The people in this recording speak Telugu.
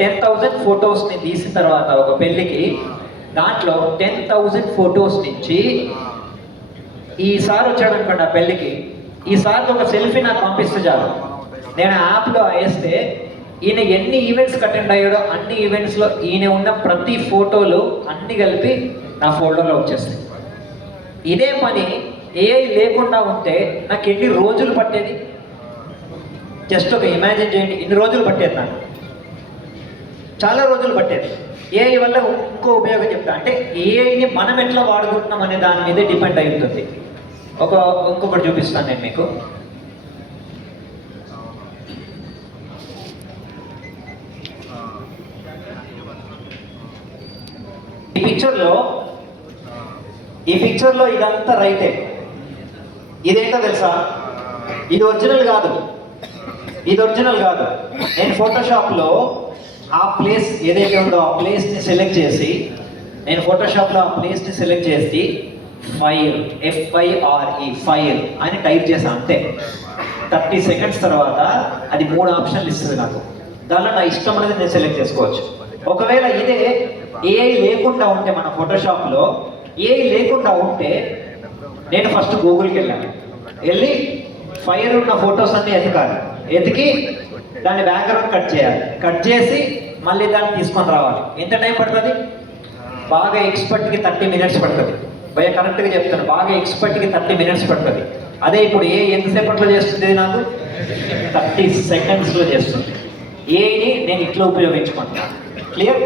10,000 ఫొటోస్ని తీసిన తర్వాత ఒక పెళ్ళికి దాంట్లో 10,000 ఫొటోస్ నుంచి ఈసారి వచ్చాడు అనుకోండి ఆ పెళ్ళికి, ఈసారి ఒక సెల్ఫీ నాకు పంపిస్తే చాలు, నేను యాప్లో వేస్తే ఈయన ఎన్ని ఈవెంట్స్కి అటెండ్ అయ్యాడో అన్ని ఈవెంట్స్లో ఈయన ఉన్న ప్రతి ఫోటోలు అన్ని కలిపి నా ఫోల్డర్లో వచ్చేస్తాయి. ఇదే పని ఏఐ లేకుండా ఉంటే నాకు ఎన్ని రోజులు పట్టేది? జస్ట్ ఒక ఇమాజిన్ చేయండి, ఇన్ని రోజులు పట్టేది నాకు, చాలా రోజులు పట్టేది. ఏఐ వల్ల ఇంకో ఉపయోగం చెప్తా, అంటే ఏఐని మనం ఎట్లా వాడుకుంటున్నాం అనే దాని మీదే డిపెండ్ అయి ఉంటుంది. ఇంకొకటి చూపిస్తాను నేను మీకు. ఈ పిక్చర్లో ఇదంతా రైటే. ఇదేంటో తెలుసా? ఇది ఒరిజినల్ కాదు. నేను ఫోటోషాప్లో ఆ ప్లేస్ ఏదైతే ఉందో ఆ ప్లేస్ని సెలెక్ట్ చేసి ఫైర్ ఫైర్ అని టైప్ చేశాను అంతే. 30 సెకండ్స్ తర్వాత అది 3 ఆప్షన్లు ఇస్తుంది నాకు. దానిలో నా ఇష్టం అనేది నేను సెలెక్ట్ చేసుకోవచ్చు. ఒకవేళ ఇదే ఏఐ లేకుండా ఉంటే, మన ఫోటోషాప్లో ఏఐ లేకుండా ఉంటే, నేను ఫస్ట్ గూగుల్కి వెళ్ళి ఫైర్ ఉన్న ఫొటోస్ అన్ని ఎతికి దాని బ్యాక్గ్రౌండ్ కట్ చేసి మళ్ళీ దాన్ని తీసుకొని రావాలి. ఎంత టైం పడుతుంది? బాగా ఎక్స్పర్ట్కి 30 మినిట్స్ పడుతుంది. భయ కరెక్ట్గా చెప్తాను, బాగా ఎక్స్పర్ట్కి 30 మినిట్స్ పడుతుంది. అదే ఇప్పుడు ఎంతసేపట్లో చేస్తుంది? నాకు 30 సెకండ్స్లో చేస్తుంది. ఏఐని నేను ఇట్లా ఉపయోగించుకుంటున్నాను. క్లియర్?